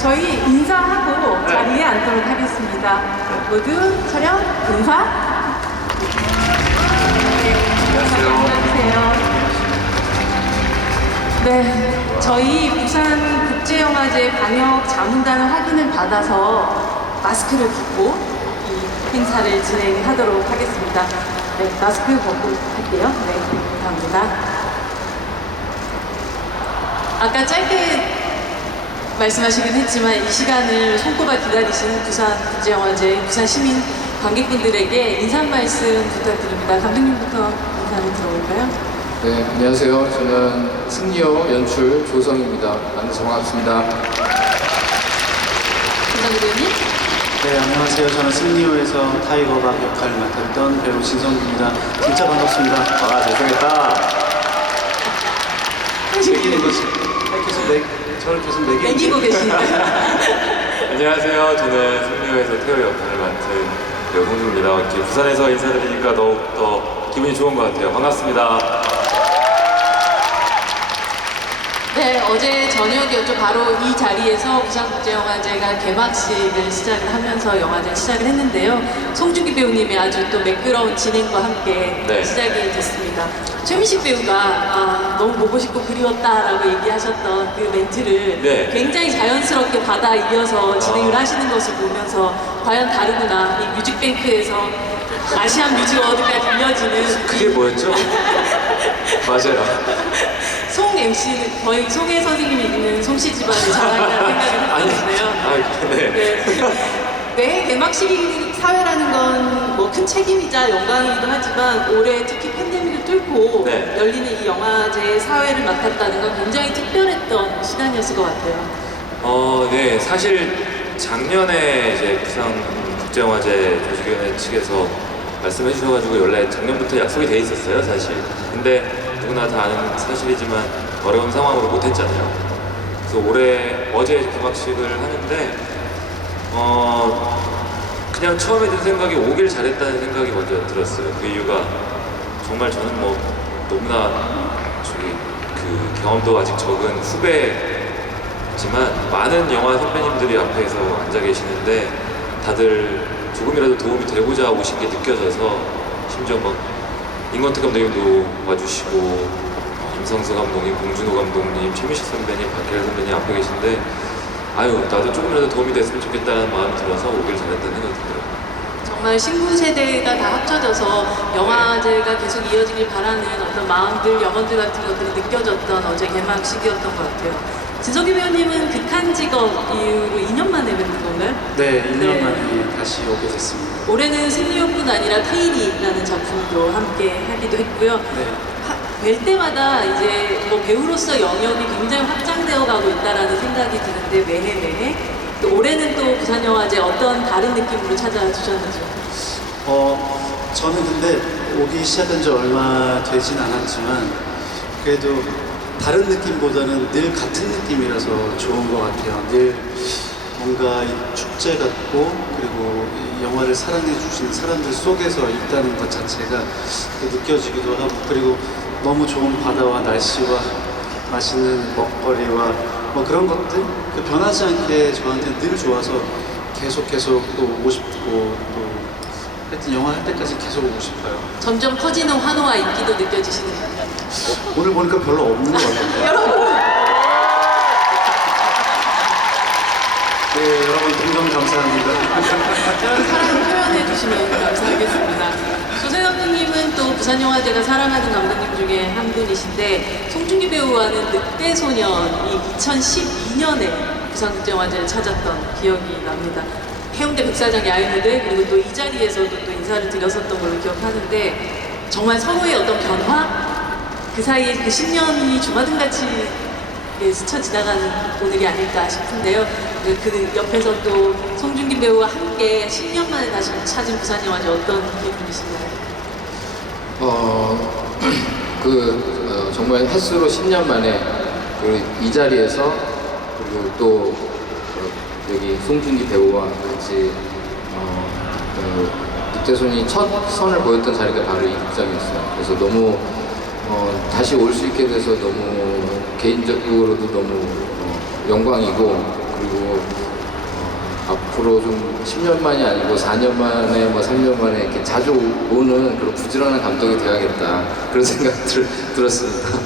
저희 인사하고 자리에 앉도록 하겠습니다. 모두 촬영 인사. 안녕하세요. 네, 저희 부산국제영화제 방역 자문단 확인을 받아서 마스크를 벗고 이 행사를 진행하도록 하겠습니다. 네, 마스크 벗고 할게요. 네, 감사합니다. 아까 짧게 말씀하시긴 했지만 이 시간을 손꼽아 기다리신 부산국제영화제 부산 시민 관객분들에게 인사 말씀 부탁드립니다. 감독님부터 인사를 들어볼까요? 네, 안녕하세요. 저는 승리호 연출 조성입니다. 만나서 반갑습니다. 감독님. 네, 안녕하세요. 저는 승리호에서 타이거박 역할을 맡았던 배우 진성규입니다. 진짜 반갑습니다. 아, 잘생겼다. 매기는 거지. 저를 계속 매기고 계시네요. 안녕하세요. 저는 승리호에서 태호 역할을 맡은 배우 홍준입니다. 이렇게 부산에서 인사드리니까 더욱더 기분이 좋은 것 같아요. 반갑습니다. 네, 어제 저녁이었죠. 바로 이 자리에서 부산국제영화제가 개막식을 시작을 하면서 영화제를 시작을 했는데요. 송중기 배우님의 아주 또 매끄러운 진행과 함께 네. 시작이 됐습니다. 최민식 배우가 너무 보고 싶고 그리웠다라고 얘기하셨던 그 멘트를 네. 굉장히 자연스럽게 받아 이어서 진행을 하시는 것을 보면서 과연 다르구나. 이 뮤직뱅크에서 아시안 뮤직 어워드까지 이어지는 그게 뭐였죠? 맞아요. 송 MC는 거의 송혜 선생님이 있는 송씨 집안의 자랑이라는 생각을 했었는데요. 네. 매해 개막식 사회라는 건 뭐 큰 책임이자 영광이기도 하지만 올해 특히 팬데믹을 뚫고 네. 열리는 이 영화제의 사회를 맡았다는 건 굉장히 특별했던 시간이었을 것 같아요. 네. 사실 작년에 이제 부산국제영화제 조직위원회 측에서 말씀해 주셔가지고 원래 작년부터 약속이 돼 있었어요, 사실. 근데 누구나 다 아는 사실이지만 어려운 상황으로 못했잖아요. 그래서 올해 어제 개막식을 하는데 그냥 처음에 든 생각이 오길 잘했다는 생각이 먼저 들었어요. 그 이유가 정말 저는 뭐 너무나 그 경험도 아직 적은 후배지만 많은 영화 선배님들이 앞에서 앉아 계시는데 다들 조금이라도 도움이 되고자 오신 게 느껴져서 심지어 막 임권택 감독님도 와주시고 임성수 감독님, 봉준호 감독님, 최민식 선배님, 박혜일 선배님 앞에 계신데 아유 나도 조금이라도 도움이 됐으면 좋겠다는 마음이 들어서 오길 잘했다는 생각이 들더라고요. 정말 신구 세대가 다 합쳐져서 영화제가 계속 이어지길 바라는 어떤 마음들, 영혼들 같은 것들이 느껴졌던 어제 개막식이었던 것 같아요. 진석이 배우님은 극한 직업 이후로 2년 만에 뵙는 건가요? 네, 2년 네. 만에 다시 오게 됐습니다. 올해는 승리호뿐 아니라 테일이라는 작품도 함께 하기도 했고요. 네. 뵐 때마다 이제 뭐 배우로서 영역이 굉장히 확장되어 가고 있다라는 생각이 드는데 매해 또 올해는 또 부산영화제 어떤 다른 느낌으로 찾아주셨는지. 저는 근데 오기 시작한 지 얼마 되진 않았지만 그래도 다른 느낌보다는 늘 같은 느낌이라서 좋은 것 같아요. 늘 뭔가 이 축제 같고 그리고 이 영화를 사랑해 주시는 사람들 속에서 있다는 것 자체가 느껴지기도 하고 그리고 너무 좋은 바다와 날씨와 맛있는 먹거리와 뭐 그런 것들 그 변하지 않게 저한테 늘 좋아서 계속 또 오고 싶고 또 하여튼 영화 할 때까지 계속 오고 싶어요. 점점 커지는 환호와 인기도 느껴지시는 것 같아요. 오늘 보니까 별로 없는 것 같아요. 여러분! 네, 여러분 동정 감사합니다. 여러분 사랑 표현해 주시면 감사하겠습니다. 조세 감독님은 또 부산영화제가 사랑하는 감독님 중에 한 분이신데 송중기 배우와는 늑대소년이 2012년에 부산국제영화제를 찾았던 기억이 납니다. 해운대 백사장 야외무대 그리고 또 이 자리에서도 또 인사를 드렸었던 걸로 기억하는데 정말 서로의 어떤 변화? 그 사이에 그 10년이 주마등같이 스쳐 지나가는 오늘이 아닐까 싶은데요. 그 옆에서 또 송중기 배우와 함께 10년 만에 다시 찾은 부산영화제 어떤 기분이신가요? 정말 햇수로 10년 만에 이 자리에서 그리고 또 여기 송중기 배우와 같이 늑대손이 첫 선을 보였던 자리가 바로 이 극장이었어요. 그래서 너무 다시 올 수 있게 돼서 너무 개인적으로도 너무 영광이고 그리고 앞으로 좀 10년 만이 아니고 4년 만에 뭐 3년 만에 이렇게 자주 오는 그런 부지런한 감독이 되어야겠다 그런 생각을 들었습니다.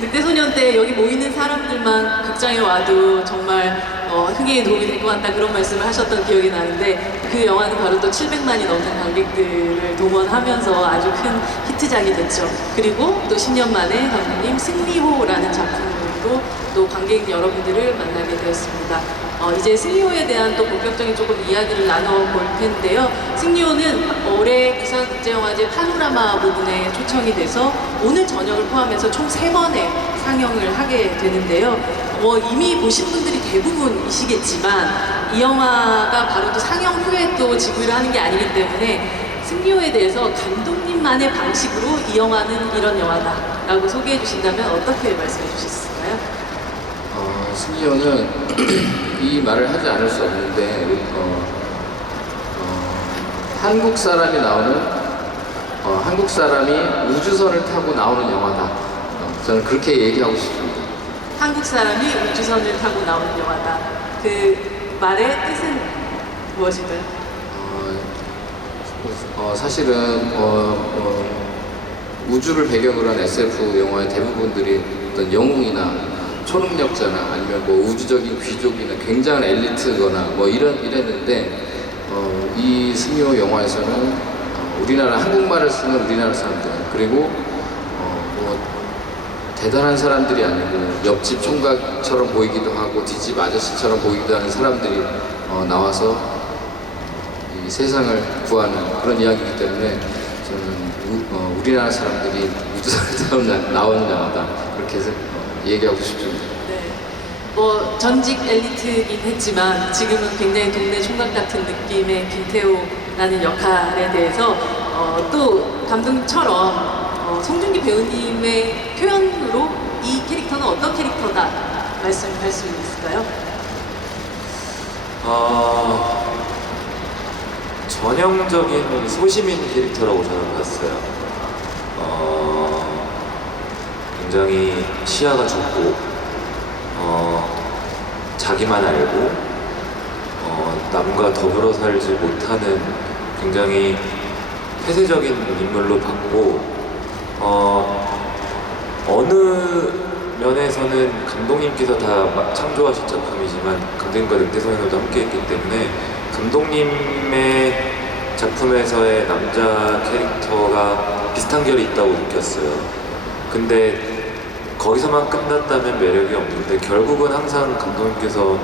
늑대소년 때 여기 모이는 사람들만 극장에 와도 정말 흥행에 도움이 될 것 같다 그런 말씀을 하셨던 기억이 나는데 그 영화는 바로 또 700만이 넘는 관객들을 동원하면서 아주 큰 히트작이 됐죠. 그리고 또 10년 만에 감독님 승리호라는 작품으로 또 관객 여러분들을 만나게 되었습니다. 이제 승리호에 대한 또 본격적인 조금 이야기를 나눠볼 텐데요. 승리호는 올해 부산국제영화제 파노라마 부분에 초청이 돼서 오늘 저녁을 포함해서 총 3번의 상영을 하게 되는데요. 이미 보신 분들이 대부분이시겠지만 이 영화가 바로 또 상영 후에 또 지구를 하는 게 아니기 때문에 승리호에 대해서 감독님만의 방식으로 이 영화는 이런 영화다 라고 소개해 주신다면 어떻게 말씀해 주셨을까요? 승리호는 이 말을 하지 않을 수 없는데 한국 사람이 나오는 한국 사람이 우주선을 타고 나오는 영화다. 저는 그렇게 얘기하고 싶습니다. 한국 사람이 우주선을 타고 나오는 영화다. 그 말의 뜻은 무엇일까요? 사실은 우주를 배경으로 한 SF 영화의 대부분들이 어떤 영웅이나 초능력자나 아니면 뭐 우주적인 귀족이나 굉장한 엘리트거나 뭐 이랬는데 이 승리호 영화에서는 우리나라 한국말을 쓰는 우리나라 사람들 그리고 뭐 대단한 사람들이 아니고 옆집 총각처럼 보이기도 하고 뒷집 아저씨처럼 보이기도 하는 사람들이 나와서 이 세상을 구하는 그런 이야기이기 때문에 저는 우리나라 사람들이 우주선에 나오는 영화다 그렇게 해서 얘기하고 싶습니다. 네. 전직 엘리트이긴 했지만 지금은 굉장히 동네 총각 같은 느낌의 김태호라는 역할에 대해서 또 감독님처럼 송중기 배우님의 표현으로 이 캐릭터는 어떤 캐릭터다 말씀할 수 있을까요? 전형적인 소시민 캐릭터라고 저는 봤어요. 굉장히 시야가 좁고 자기만 알고 남과 더불어 살지 못하는 굉장히 폐쇄적인 인물로 봤고 어느 면에서는 감독님께서 다 창조하신 작품이지만 감독님과 늑대소년으로도 함께했기 때문에 감독님의 작품에서의 남자 캐릭터가 비슷한 결이 있다고 느꼈어요. 근데 거기서만 끝났다면 매력이 없는데 결국은 항상 감독님께서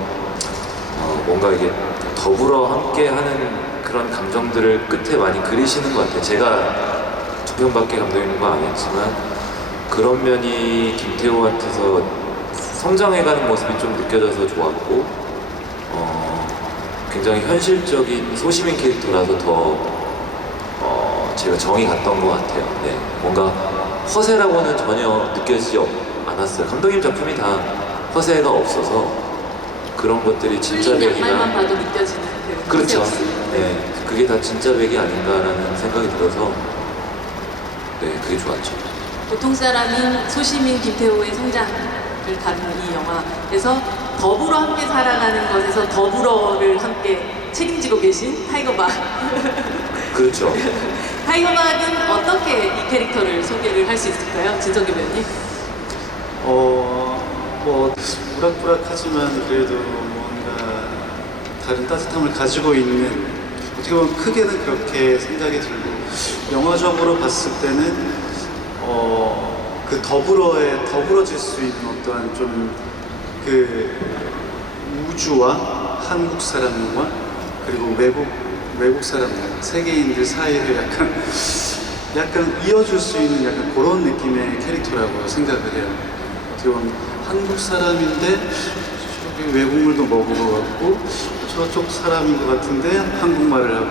뭔가 이게 더불어 함께하는 그런 감정들을 끝에 많이 그리시는 것 같아요. 제가 두 편밖에 감독님과 안 했지만 그런 면이 김태호한테서 성장해가는 모습이 좀 느껴져서 좋았고 굉장히 현실적인 소시민 캐릭터라서 더 제가 정이 갔던 것 같아요. 네, 뭔가 허세라고는 전혀 느껴지지 않았어요. 감독님 작품이 다 허세가 없어서 그런 것들이 진짜 양말만 백이나 봐도 느껴지는 그 그렇죠. 허세 없음. 네, 그게 다 진짜 백이 아닌가라는 생각이 들어서 네, 그게 좋았죠. 보통 사람인 소시민 김태호의 성장을 다루는 이 영화. 그래서 더불어 함께 살아가는 것에서 더불어를 함께 책임지고 계신 타이거박. 그렇죠. 타이거박은 어떻게 이 캐릭터를 소개를 할 수 있을까요? 진성규 배우님? 우락부락하지만 그래도 뭔가 다른 따뜻함을 가지고 있는 어떻게 보면 크게는 그렇게 생각이 들고 영화적으로 봤을 때는 그 더불어질 수 있는 어떠한 좀 그 우주와 한국 사람과 그리고 외국 사람들 세계인들 사이를 약간 이어줄 수 있는 약간 그런 느낌의 캐릭터라고 생각을 해요. 어떻게 보면 한국 사람인데 저기 외국물도 먹으러 갔고 저쪽 사람인 것 같은데 한국말을 하고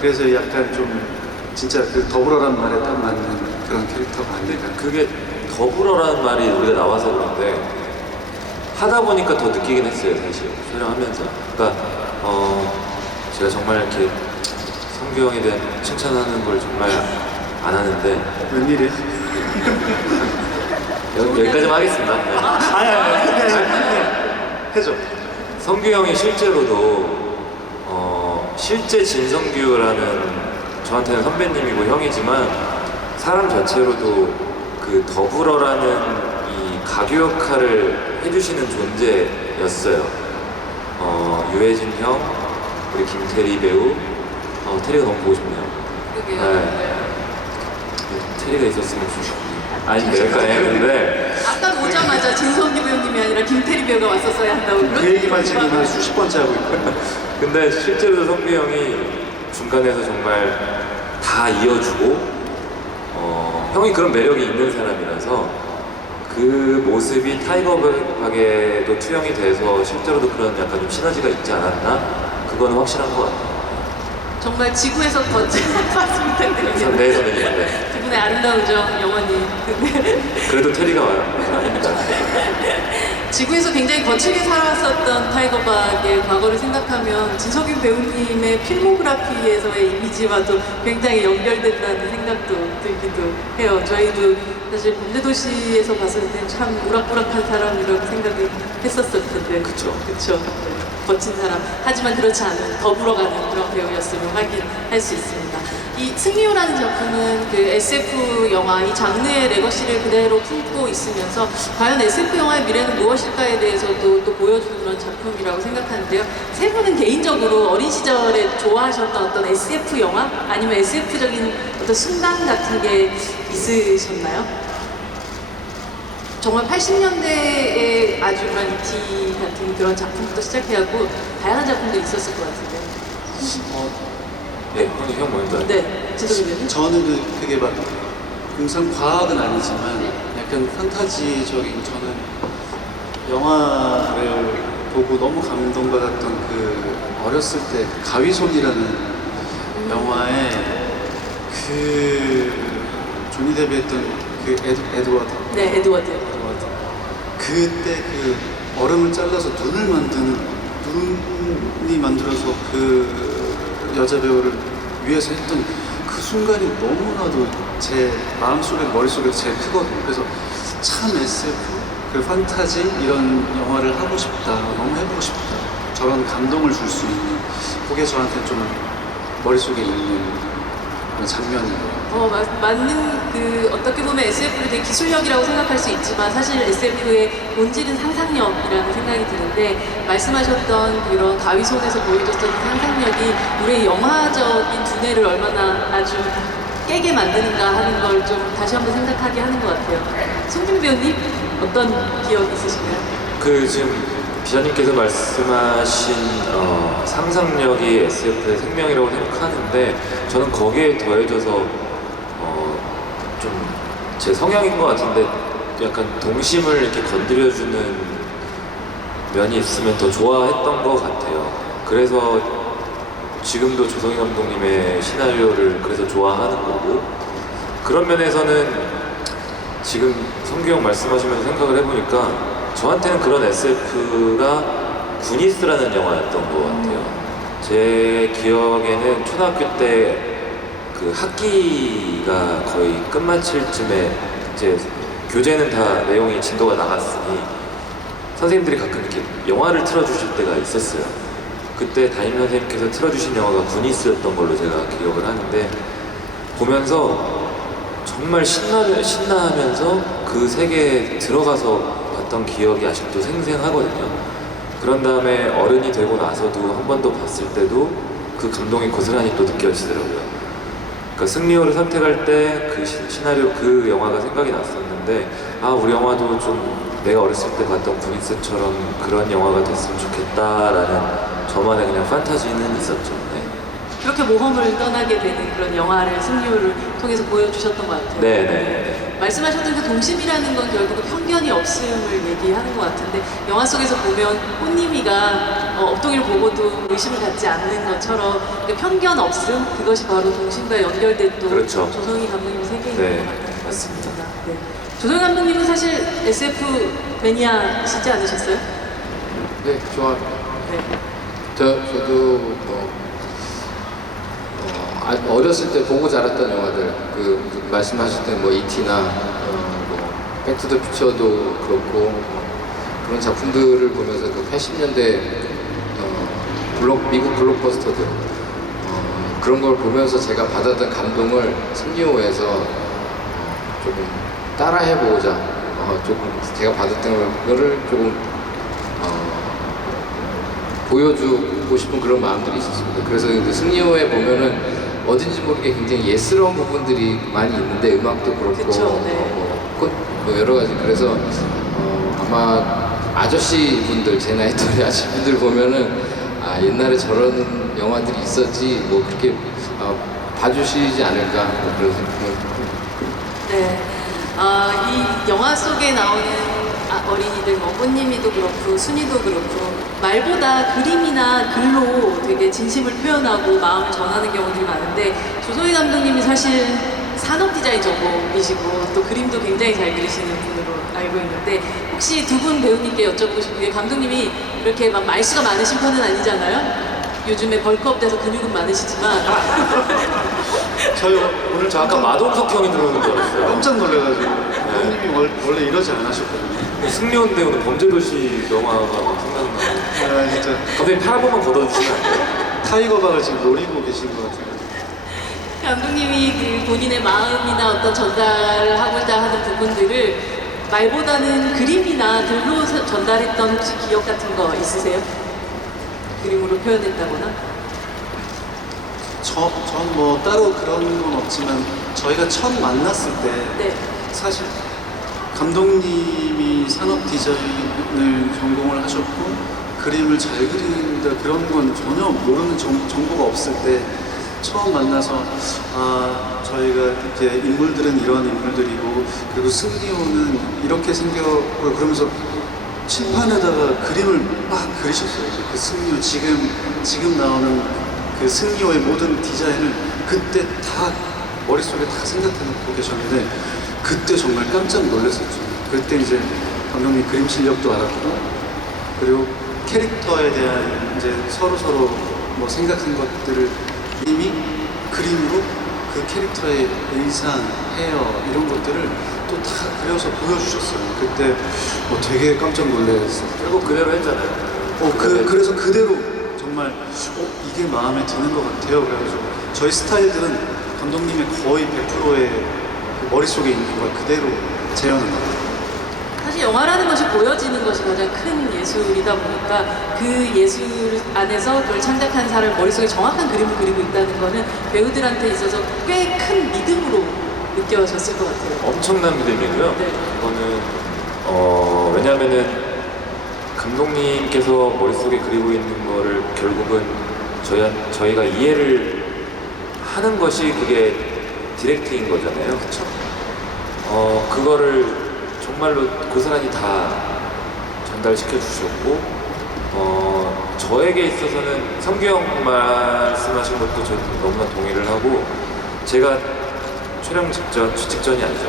그래서 약간 좀 진짜 그 더불어란 말에 딱 맞는 그런 캐릭터가 아닐까. 그게 더불어라는 말이 우리가 나와서 그런데 하다 보니까 더 느끼긴 했어요, 사실 촬영하면서. 그러니까 제가 정말 이렇게 성규 형에 대한 칭찬하는 걸 정말 안 하는데 웬일이야? 여기까지만 하겠습니다. 네. 아니 해줘. 성규 형이 실제로도 실제 진성규라는 저한테는 선배님이고 형이지만 사람 자체로도 그 더불어라는 이 가교 역할을 해주시는 존재였어요. 유해진 형, 우리 김태리 배우, 태리가 너무 보고 싶네요. 그러게요. 네. 테리가 있었으면 좋겠네요. 아닌데 여기까지 했는데 아까 오자마자 진성기 배우님이 아니라 김태리 배우가 왔었어야 한다고 그 얘기만 지금 한 수십 번째 하고 있거든요. 근데 실제로 성규 형이 중간에서 정말 다 이어주고 형이 그런 매력이 있는 사람이라서 그 모습이 타이거박에도 투영이 돼서 실제로도 그런 약간 좀 시너지가 있지 않았나? 그거는 확실한 것 같아요. 정말 지구에서 거친 말씀 부탁드립니다. 네, 선배님. 네. 두 분의 아름다운 우정 영원히. 그래도 테리가 와요. 아닙니다. 지구에서 굉장히 거칠게 살아왔었던 타이거박의 과거를 생각하면 진석윤 배우님의 필모그래피에서의 이미지와도 굉장히 연결된다는 생각도 들기도 해요. 저희도 사실 범죄도시에서 봤을 때 참 우락부락한 사람이라고 생각을 했었을 텐데. 그쵸. 그쵸. 거친 사람. 하지만 그렇지 않은 더불어가는 그런 배우였음을 확인할 수 있습니다. 이 승리호라는 작품은 그 SF 영화, 이 장르의 레거시를 그대로 품고 있으면서 과연 SF 영화의 미래는 무엇일까에 대해서도 또 보여주는 그런 작품이라고 생각하는데요. 세 분은 개인적으로 어린 시절에 좋아하셨던 어떤 SF 영화 아니면 SF적인 어떤 순간 같은 게 있으셨나요? 정말 80년대에 아주 그런 E.T. 같은 그런 작품부터 시작해갖고 다양한 작품도 있었을 것 같은데. 네, 형 먼저. 네, 진석이 배우님. 저는 그게 막 공상 과학은 아니지만 약간 판타지적인, 저는 영화를 보고 너무 감동받았던 그 어렸을 때 가위손이라는 영화에 그 조니 데뷔 했던 그 에드워드. 네, 에드워드. 그때 그 얼음을 잘라서 눈이 만들어서 그 여자 배우를 위해서 했던 그 순간이 너무나도 제 마음속에 머릿속에 제일 크거든요. 그래서 참 SF, 그 판타지 이런 영화를 하고 싶다, 너무 해보고 싶다, 저런 감동을 줄 수 있는, 그게 저한테 좀 머릿속에 있는 그런 장면이에요. 맞는 그 어떻게 보면 SF를 되게 기술력이라고 생각할 수 있지만 사실 SF의 본질은 상상력이라는 생각이 드는데, 말씀하셨던 그런 가위손에서 보여줬던 상상력이 우리의 영화적인 두뇌를 얼마나 아주 깨게 만드는가 하는 걸 좀 다시 한번 생각하게 하는 것 같아요. 송준 배우님 어떤 기억 있으신가요? 그 지금 기자님께서 말씀하신 상상력이 SF의 생명이라고 생각하는데, 저는 거기에 더해져서 좀 제 성향인 것 같은데 약간 동심을 이렇게 건드려주는 면이 있으면 더 좋아했던 것 같아요. 그래서 지금도 조성희 감독님의 시나리오를 그래서 좋아하는 거고, 그런 면에서는 지금 성규 형 말씀하시면서 생각을 해보니까 저한테는 그런 SF가 구니스라는 영화였던 것 같아요. 제 기억에는 초등학교 때 그 학기가 거의 끝마칠 쯤에 이제 교재는 다 내용이 진도가 나갔으니 선생님들이 가끔 이렇게 영화를 틀어주실 때가 있었어요. 그때 담임 선생님께서 틀어주신 영화가 구니스였던 걸로 제가 기억을 하는데, 보면서 정말 신나하면서 그 세계에 들어가서 봤던 기억이 아직도 생생하거든요. 그런 다음에 어른이 되고 나서도 한 번 더 봤을 때도 그 감동이 고스란히 또 느껴지더라고요. 그러니까 승리호를 선택할 때 그 시나리오, 그 영화가 생각이 났었는데, 우리 영화도 좀 내가 어렸을 때 봤던 구니스처럼 그런 영화가 됐으면 좋겠다라는 저만의 그냥 판타지는 있었죠. 네. 그렇게 모험을 떠나게 되는 그런 영화를 승리호를 통해서 보여주셨던 것 같아요. 네네. 말씀하셨던 그 동심이라는 건 결국은 편견이 없음을 얘기하는 것 같은데, 영화 속에서 보면 꽃님이가 엎동이를 보고도 의심을 갖지 않는 것처럼 그 편견 없음, 그것이 바로 동심과 연결된 또 그렇죠. 조성희 감독님 세계인 네, 것 같아요. 맞습니다. 네. 조성희 감독님은 사실 SF 매니아시지 않으셨어요? 네, 좋아합니다. 네. 저도 어렸을 때 보고 자랐던 영화들, 그 말씀하실 때 뭐 E.T.나 뭐 백투더 퓨처도 그렇고 그런 작품들을 보면서 그 80년대 미국 블록버스터들 그런 걸 보면서 제가 받았던 감동을 승리호에서 조금 따라해보고자 조금 제가 받았던 거를 조금 보여주고 싶은 그런 마음들이 있었습니다. 그래서 이제 승리호에 보면은 어딘지 모르게 굉장히 예스러운 부분들이 많이 있는데 음악도 그렇고 그쵸, 네. 뭐 여러 가지 그래서 아마 아저씨 분들 제 나이 또래 아저씨 분들 보면은 아 옛날에 저런 영화들이 있었지 뭐 그렇게 봐주시지 않을까 뭐 그런 생각을 네. 이 영화 속에 나오는 어린이들, 뭐 꽃님이도 그렇고 순이도 그렇고 말보다 그림이나 글로 되게 진심을 표현하고 마음을 전하는 경우들이 많은데 조소희 감독님이 사실 산업 디자인 전공이시고 또 그림도 굉장히 잘 그리시는 분으로 알고 있는데 혹시 두 분 배우님께 여쭤보고 싶은 게 감독님이 이렇게 막 말수가 많으신 편은 아니잖아요. 요즘에 벌크업 돼서 근육은 많으시지만 저희 오늘 저 아까 마동석 형이 들어오는 줄 알았어요. 깜짝 놀래가지고 형님이 원래 이러지 않으셨거든요. 승리원 배우는 범죄도시 영화가 막 생각나고 아 진짜 갑자기 팔 한 번만 걷어주시면 안 돼요? 타이거박을 지금 노리고 계신 것 같아요. 감독님이 그 본인의 마음이나 어떤 전달을 하고자 하는 부분들을 말보다는 그림이나 글로 전달했던 혹시 기억 같은 거 있으세요? 그림으로 표현했다거나? 전 뭐 따로 그런 건 없지만 저희가 처음 만났을 때 네. 사실 감독님이 산업 디자인을 전공을 하셨고 그림을 잘 그린다 그런 건 전혀 모르는 정보가 없을 때 처음 만나서 저희가 이렇게 인물들은 이런 인물들이고 그리고 승리호는 이렇게 생겼고 그러면서 칠판에다가 그림을 막 그리셨어요. 그 승리호 지금 나오는 그 승리호의 모든 디자인을 그때 다 머릿속에 다 생각해놓고 계셨는데 그때 정말 깜짝 놀랐었죠. 그때 이제 감독님 그림 실력도 알았고 그리고 캐릭터에 대한 이제 서로 뭐 생각한 것들을 이미 그림으로 그 캐릭터의 의상, 헤어 이런 것들을 또 다 그려서 보여주셨어요. 그때 되게 깜짝 놀랐어요. 결국 그대로 했잖아요. 그래서 그대로 정말 이게 마음에 드는 것 같아요. 그래가지고 저희 스타일들은 감독님의 거의 100%의 머릿속에 있는 걸 그대로 재현한 것 같아요. 사실 영화라는 것이 보여지는 것이 가장 큰 예술이다 보니까 그 예술 안에서 그걸 창작한 사람 머릿속에 정확한 그림을 그리고 있다는 거는 배우들한테 있어서 꽤 큰 믿음으로 느껴졌을 것 같아요. 엄청난 믿음이고요. 네. 이거는 왜냐하면은 감독님께서 머릿속에 그리고 있는 거를 결국은 저희가 이해를 하는 것이 그게 디렉팅인 거잖아요. 그쵸? 그거를 정말로 고스란히 다 전달시켜 주셨고 저에게 있어서는 성규형 말씀하신 것도 저는 너무나 동의를 하고 제가 촬영 직전이 아니죠.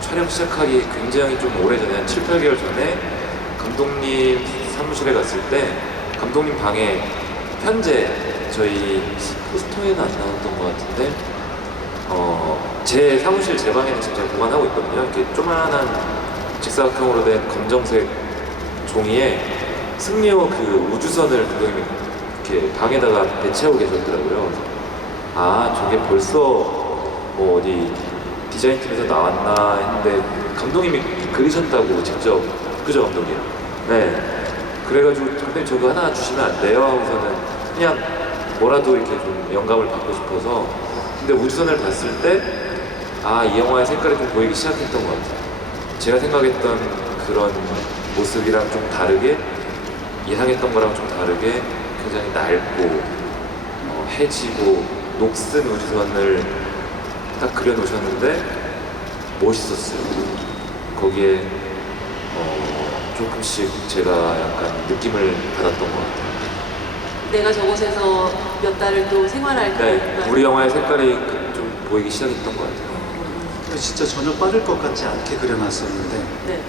촬영 시작하기 굉장히 좀 오래전에 한 7, 8개월 전에 감독님 사무실에 갔을 때 감독님 방에 현재 저희 포스터에는 안 나왔던 것 같은데 제 사무실 제 방에는 지금 제가 보관하고 있거든요. 이렇게 조만한 직사각형으로 된 검정색 종이에 승리호 그 우주선을 감독님이 이렇게 방에다가 배치하고 계셨더라고요. 그래서 저게 벌써 뭐 어디 디자인팀에서 나왔나 했는데 감독님이 그리셨다고 직접. 그죠 감독님? 네. 그래가지고 감독님 저거 하나 주시면 안 돼요? 하고서는 그냥 뭐라도 이렇게 좀 영감을 받고 싶어서 근데 우주선을 봤을 때 이 영화의 색깔이 좀 보이기 시작했던 것 같아요. 제가 생각했던 그런 모습이랑 좀 다르게 예상했던 거랑 좀 다르게 굉장히 낡고 해지고 녹슨 우주선을 딱 그려놓으셨는데 멋있었어요. 거기에 조금씩 제가 약간 느낌을 받았던 것 같아요. 내가 저곳에서 몇 달을 또 생활할 네, 거니까. 우리 영화의 색깔이 좀 보이기 시작했던 것 같아요. 진짜 전혀 빠를 것 같지 않게 그려놨었는데 네.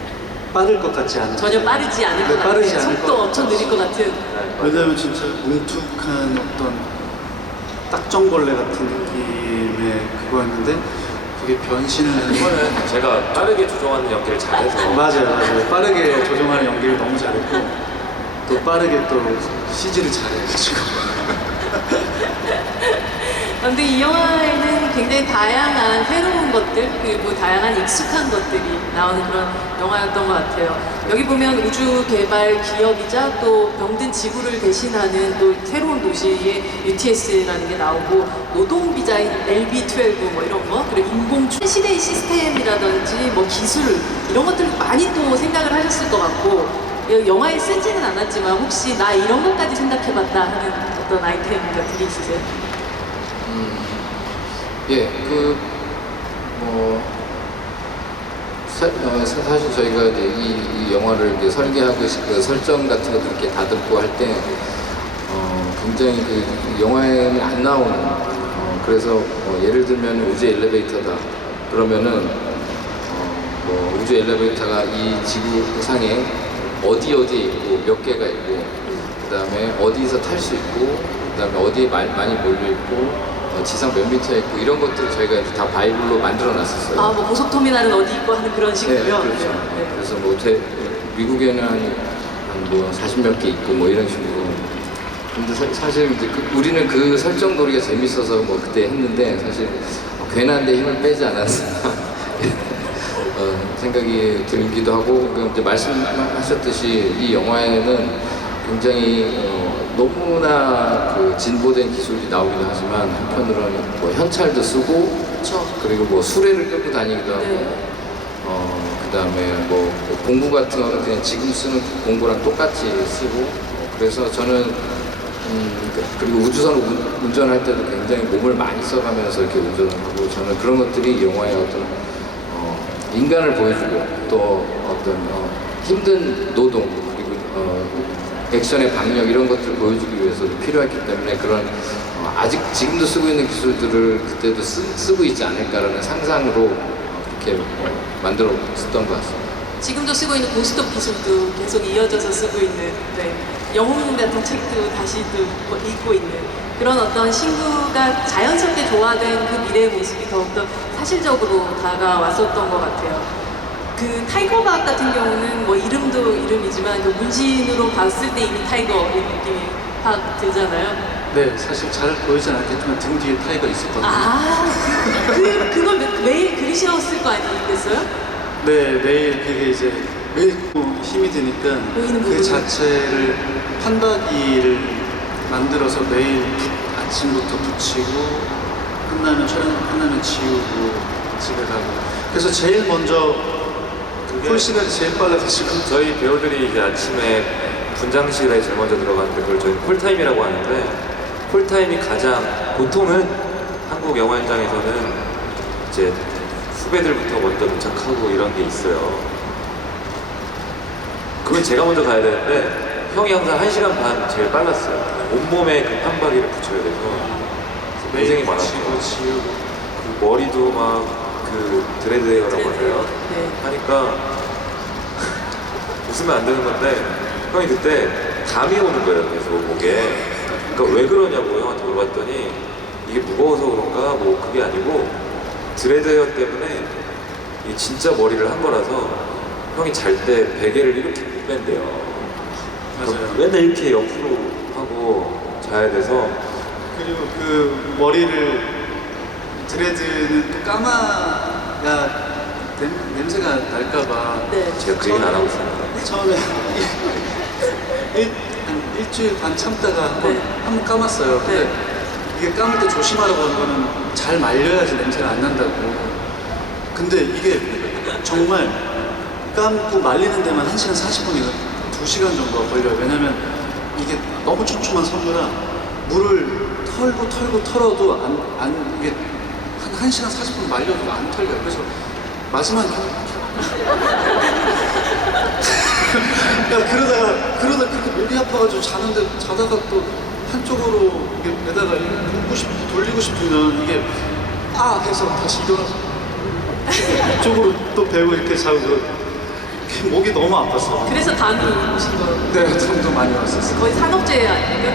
빠를 것 같지 않은 전혀 빠르지 않을 것 빠르지 같아요. 않을 속도 것 엄청 느릴 것 같은. 왜냐면 진짜 뭉툭한 어떤 딱정벌레 같은 느낌의 그거였는데 그게 변신을 하는 이거는 제가 빠르게 조정하는 연기를 잘해서 맞아요. 빠르게 조정하는 연기를 너무 잘했고 또 빠르게 또 CG를 잘해가지고. 근데 이 영화에는 굉장히 다양한 새로운 것들 그리고 다양한 익숙한 것들이 나오는 그런 영화였던 것 같아요. 여기 보면 우주 개발 기업이자 또 병든 지구를 대신하는 또 새로운 도시의 UTS라는 게 나오고 노동 비자인 LB12 뭐 이런 거 그리고 인공지능 시대의 시스템이라든지 뭐 기술 이런 것들 많이 또 생각을 하셨을 것 같고 영화에 쓰지는 않았지만 혹시 나 이런 것까지 생각해봤다 하는 어떤 아이템 같은 게 있으세요? 예, 사실 저희가 이제 이 영화를 이제 설계하고 그 설정 같은 것들 이렇게 다듬고 할 때, 굉장히 그 영화에는 안 나오는, 그래서 예를 들면 우주 엘리베이터다. 그러면은, 우주 엘리베이터가 이 지구상에 어디에 있고 몇 개가 있고, 그 다음에 어디서 탈 수 있고, 그 다음에 어디에 많이 몰려있고, 지상 몇 미터에 있고 이런 것들을 저희가 이제 다 바이블로 만들어 놨었어요. 아, 뭐 고속터미널은 어디 있고 하는 그런 식으로요? 네, 그렇죠. 네. 그래서 뭐 미국에는 한 40몇 개 있고 뭐 이런 식으로. 근데 사실 이제 우리는 그 설정 놀이가 재밌어서 뭐 그때 했는데 사실 괜한데 힘을 빼지 않았나 생각이 들기도 하고 이제 말씀하셨듯이 이 영화에는 굉장히 너무나 그 진보된 기술이 나오기도 하지만 한편으로는 뭐 현찰도 쓰고 그렇죠. 그리고 뭐 수레를 끌고 다니기도 하고 네. 그다음에 뭐 공구 같은 거는 그냥 지금 쓰는 공구랑 똑같이 쓰고 그래서 저는 그리고 우주선 운전할 때도 굉장히 몸을 많이 써가면서 이렇게 운전을 하고 저는 그런 것들이 이 영화의 어떤 인간을 보여주고 또 어떤 힘든 노동 그리고 액션의 박력 이런 것들을 보여주기 위해서도 필요했기 때문에 그런 아직 지금도 쓰고 있는 기술들을 그때도 쓰고 있지 않을까라는 상상으로 이렇게 만들어 썼던 것 같습니다. 지금도 쓰고 있는 고스톱 기술도 계속 이어져서 쓰고 있는 네. 영웅 같은 책도 다시 또 읽고 있는 그런 어떤 신구가 자연스럽게 조화된 그 미래의 모습이 더욱더 사실적으로 다가왔었던 것 같아요. 그 타이거 박 같은 경우는 뭐 이름도 이름이지만 그 문신으로 봤을 때 이미 타이거의 느낌이 확 들잖아요. 네, 사실 잘 보이진 않겠지만 등 뒤에 타이거 있었거든요. 아, 그걸 매일 그리셨을 거 아니겠어요? 네, 매일 그게 이제 매일 힘이 드니까 보이는 그 부분을. 자체를 판박이를 만들어서 매일 아침부터 붙이고 촬영 끝나면 지우고 집에 가고 그래서 제일 먼저 콜 시간이 제일 빨라가지고 저희 배우들이 이제 아침에 분장실에 제일 먼저 들어가는데 그걸 저희 콜타임이라고 하는데 콜타임이 가장 보통은 한국 영화 현장에서는 이제 후배들부터 먼저 도착하고 이런 게 있어요. 그건 제가 먼저 가야 되는데 형이 항상 1시간 반 제일 빨랐어요. 온몸에 그 판박이를 붙여야 돼서 고생이 많았고 지우고 그 머리도 막 그 드레드 헤어라고 하나요? 네. 하니까 웃으면 안 되는 건데 형이 그때 감이 오는 거예요. 계속 목에. 그러니까 왜 그러냐고 형한테 물어봤더니 이게 무거워서 그런가 뭐 그게 아니고 드레드 헤어 때문에 이게 진짜 머리를 한 거라서 형이 잘 때 베개를 이렇게 못 뺀대요. 맞아요. 맨날 이렇게 옆으로 하고 자야 돼서 그리고 그 머리를 드레드는 또 감아야 냄새가 날까봐 네. 제가 그 얘기는 안 하고 있습니다. 처음에 한 일주일 반 참다가 네. 한번 감았어요. 근데 네. 이게 감을 때 조심하라고 하는 거는 잘 말려야지 냄새가 안 난다고. 근데 이게 정말 감고 말리는 데만 1시간 40분이나 2시간 정도가 걸려요. 왜냐면 이게 너무 촘촘한 섬유라 물을 털고 털어도 이게 한 1시간 40분 말려도 안 털려요. 그래서 마지막에 그러다가 그렇게 목이 아파가지고 자다가 또 한쪽으로 이게 매다가 돌리고 싶으면 이게 해서 다시 일어나서 이쪽으로 또 배우 이렇게 자고 목이 너무 아팠어. 그래서 담이 오신 거예요. 네, 잠도 많이 왔었어요. 거의 산업재해 아닙니까?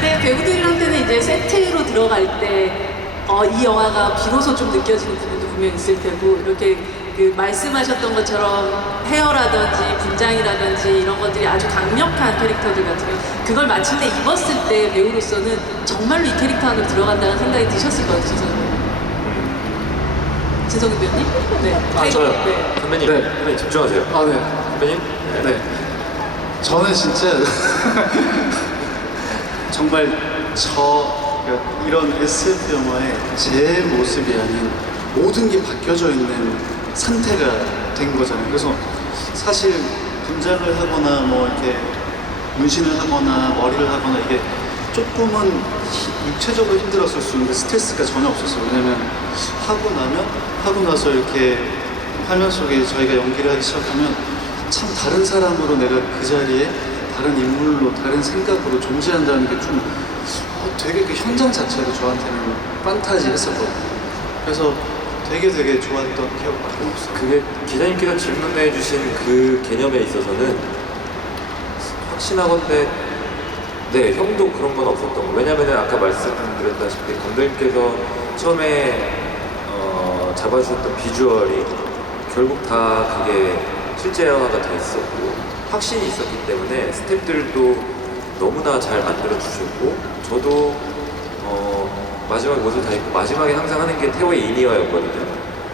근데 배우들한테는 이제 세트로 들어갈 때 이 영화가 비로소 좀 느껴지는 부분도 분명히 있을 테고 이렇게 그 말씀하셨던 것처럼 헤어라든지 분장이라든지 이런 것들이 아주 강력한 캐릭터들 같은 경우 그걸 마침내 입었을 때 배우로서는 정말로 이 캐릭터 안으로 들어간다는 생각이 드셨을 것 같아요. 진성규 배우님? 네. 저요. 네. 선배님, 네. 선배님 집중하세요. 아, 네. 선배님? 네. 저는 진짜 정말 이런 SF 영화에 제 모습이 아닌 모든 게 바뀌어져 있는 상태가 된 거잖아요. 그래서 사실 분장을 하거나 뭐 이렇게 문신을 하거나 머리를 하거나 이게 조금은 육체적으로 힘들었을 수 있는데 스트레스가 전혀 없었어요. 왜냐면 하고 나서 이렇게 화면 속에 저희가 연기를 하기 시작하면 참 다른 사람으로 내가 그 자리에 다른 인물로 다른 생각으로 존재한다는 게 좀 되게 그 현장 자체도 저한테는 판타지 했었거든요. 그래서 되게 좋았던 기억밖에 없어요. 그게 기자님께서 질문해 주신 그 개념에 있어서는 확신하건대 네, 형도 그런 건 없었던 거. 왜냐면 아까 말씀드렸다시피 감독님께서 처음에 잡아주셨던 비주얼이 결국 다 그게 실제화가 돼 있었고 확신이 있었기 때문에 스태프들도 너무나 잘 만들어 주셨고 저도 마지막에 옷을 다 입고 마지막에 항상 하는 게 태호의 인이어였거든요.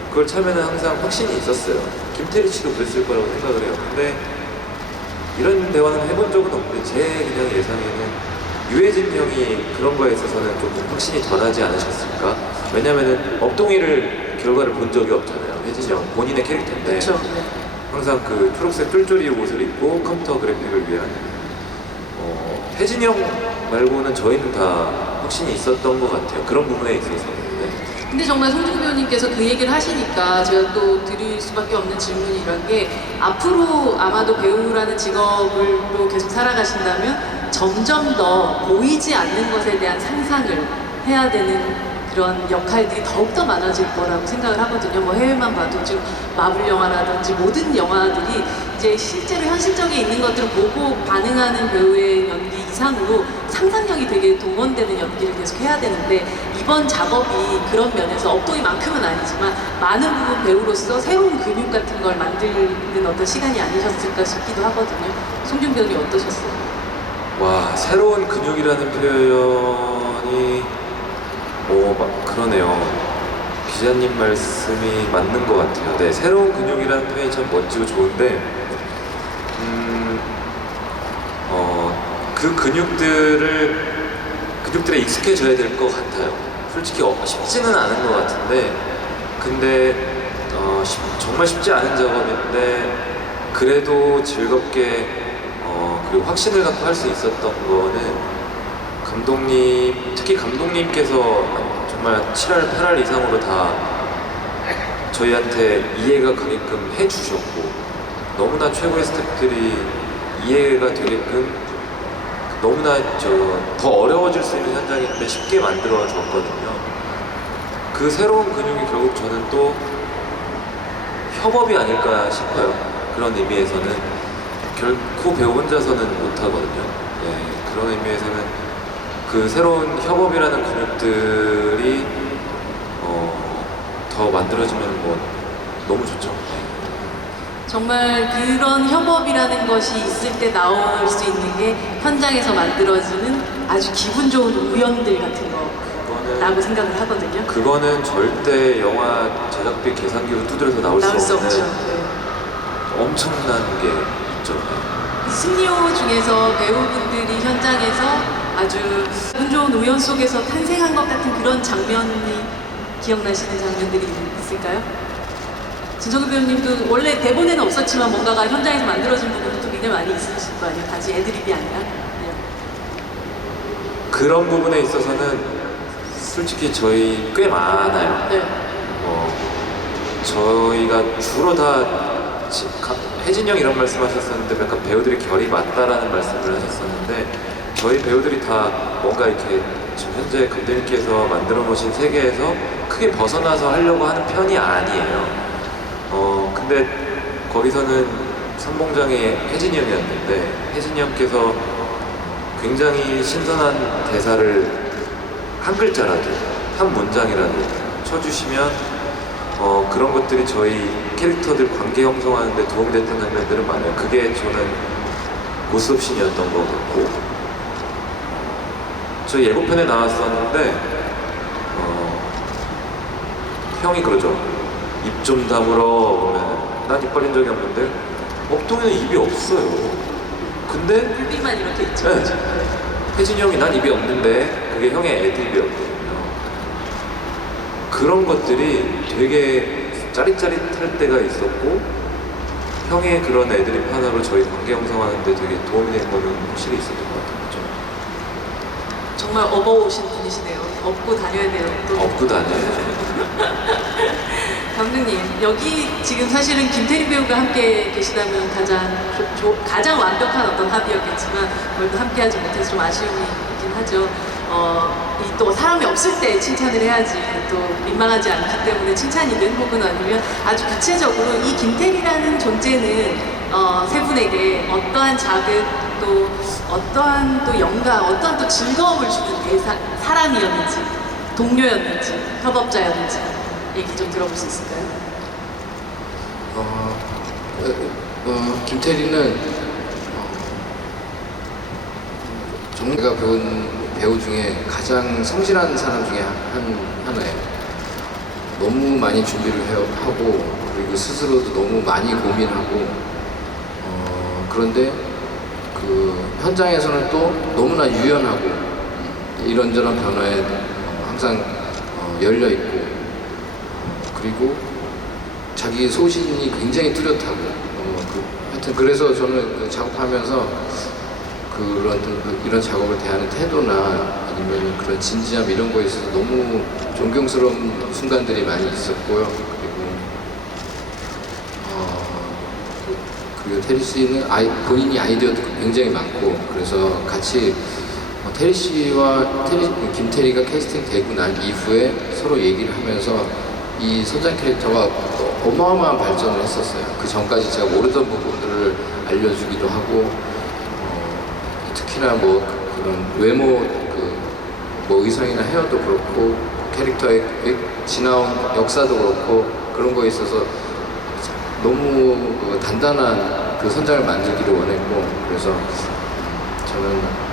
그걸 차면은 항상 확신이 있었어요. 김태리 씨도 그랬을 거라고 생각을 해요. 근데 이런 대화는 해본 적은 없는데 제 그냥 예상에는 유해진 형이 그런 거에 있어서는 조금 확신이 덜하지 않으셨을까? 왜냐면은 업동이를 결과를 본 적이 없잖아요. 혜진 형 본인의 캐릭터인데 그렇죠. 항상 그 초록색 쫄쫄이 옷을 입고 컴퓨터 그래픽을 위한 혜진 형 말고는 저희는 다 확신이 있었던 것 같아요. 그런 부분에 있어서. 네. 근데 정말 송중기 배우님께서 그 얘기를 하시니까 제가 또 드릴 수밖에 없는 질문이란 게 앞으로 아마도 배우라는 직업을 또 계속 살아가신다면 점점 더 보이지 않는 것에 대한 상상을 해야 되는 그런 역할들이 더욱더 많아질 거라고 생각을 하거든요. 뭐 해외만 봐도 지금 마블 영화라든지 모든 영화들이 이제 실제로 현실적에 있는 것들을 보고 반응하는 배우의 연기 이상으로 상상력이 되게 동원되는 연기를 계속 해야 되는데 이번 작업이 그런 면에서 업동이만큼은 아니지만 많은 부분 배우로서 새로운 근육 같은 걸 만드는 어떤 시간이 아니셨을까 싶기도 하거든요. 송중 배우님 어떠셨어요? 와, 새로운 근육이라는 표현이 막 그러네요. 기자님 말씀이 맞는 것 같아요. 네, 새로운 근육이라는 표현이 참 멋지고 좋은데 그 근육들에 익숙해져야 될 것 같아요. 솔직히 쉽지는 않은 것 같은데 근데 정말 쉽지 않은 작업인데 그래도 즐겁게 그리고 확신을 갖고 할 수 있었던 거는 특히 감독님께서 정말 7할, 8할 이상으로 다 저희한테 이해가 가게끔 해주셨고 너무나 최고의 스태프들이 이해가 되게끔 너무나 더 어려워질 수 있는 현장인데 쉽게 만들어 줬거든요. 그 새로운 근육이 결국 저는 또 협업이 아닐까 싶어요. 그런 의미에서는 결코 배우 혼자서는 못하거든요. 네, 그런 의미에서는 그 새로운 협업이라는 근육들이 더 만들어지면 뭐 너무 좋죠. 네. 정말 그런 협업이라는 것이 있을 때 나올 수 있는 게 현장에서 만들어지는 아주 기분 좋은 우연들 같은 거라고 생각을 하거든요. 그거는 절대 영화 제작비 계산기로 두드려서 나올 수 수 없는 없죠. 네. 엄청난 게 있죠. 승리호 중에서 배우분들이 현장에서 아주 기분 좋은 우연 속에서 탄생한 것 같은 그런 장면이 기억나시는 장면들이 있을까요? 진석규 배우님도 원래 대본에는 없었지만 뭔가가 현장에서 만들어진 부분도 굉장히 많이 있으실 거 아니에요? 단지 애드립이 아니라. 네. 그런 부분에 있어서는 솔직히 저희 꽤 많아요. 네. 저희가 주로 다 혜진 형 이런 말씀하셨었는데 약간 배우들이 결이 맞다라는 말씀을 하셨었는데 저희 배우들이 다 뭔가 이렇게 지금 현재 감독님께서 만들어 놓으신 세계에서 크게 벗어나서 하려고 하는 편이 아니에요. 근데 거기서는 선봉장의 혜진이 형이었는데 혜진이 형께서 굉장히 신선한 대사를 한 글자라도 한 문장이라도 쳐주시면 그런 것들이 저희 캐릭터들 관계 형성하는데 도움이 됐던 장면들은 많아요. 그게 저는 고스톱신이었던 것 같고, 저희 예고편에 나왔었는데 형이 그러죠. 입 좀 다물어 보면 난 입 벌린 적이 없는데 업동에는 입이 없어요. 근데 불빛만 이렇게 있죠. 네. 혜진이 형이 난 입이 없는데 그게 형의 애드립이었거든요. 그런 것들이 되게 짜릿짜릿할 때가 있었고, 형의 그런 애드립 하나로 저희 관계 형성하는데 되게 도움이 된 거는 확실히 있었던 것 같아요. 정말 업어오신 분이시네요. 업고 다녀야 돼요. 또. 업고 다녀요. 감독님, 여기 지금 사실은 김태리 배우가 함께 계시다면 가장 완벽한 어떤 합이었겠지만 오늘도 함께하지 못해서 좀 아쉬움이 있긴 하죠. 이 또 사람이 없을 때 칭찬을 해야지 또 민망하지 않기 때문에 칭찬이든 혹은 아니면 아주 구체적으로 이 김태리라는 존재는 세 분에게 어떠한 자극 또 어떠한 또 영감, 어떠한 또 즐거움을 주는 사람이었는지, 동료였는지, 협업자였는지 얘기 좀 들어볼 수 있을까요? 김태리는 정말 본 배우 중에 가장 성실한 사람 중에 하나예요. 너무 많이 준비를 하고, 그리고 스스로도 너무 많이 고민하고, 그런데 그 현장에서는 또 너무나 유연하고 이런저런 변화에 항상 열려 있고, 그리고 자기 소신이 굉장히 뚜렷하고, 하여튼 그래서 저는 그 작업하면서 이런 작업을 대하는 태도나 아니면 그런 진지함 이런 거에 있어서 너무 존경스러운 순간들이 많이 있었고요. 그리고 테리 씨는 본인이 아이디어도 굉장히 많고, 그래서 같이 테리 씨와 김태리가 캐스팅 되고 난 이후에 서로 얘기를 하면서 이 선장 캐릭터가 어마어마한 발전을 했었어요. 그 전까지 제가 모르던 부분들을 알려주기도 하고, 특히나 뭐 그런 외모, 뭐 의상이나 헤어도 그렇고 캐릭터의 지나온 역사도 그렇고 그런 거에 있어서 너무 단단한 그 선장을 만들기를 원했고, 그래서 저는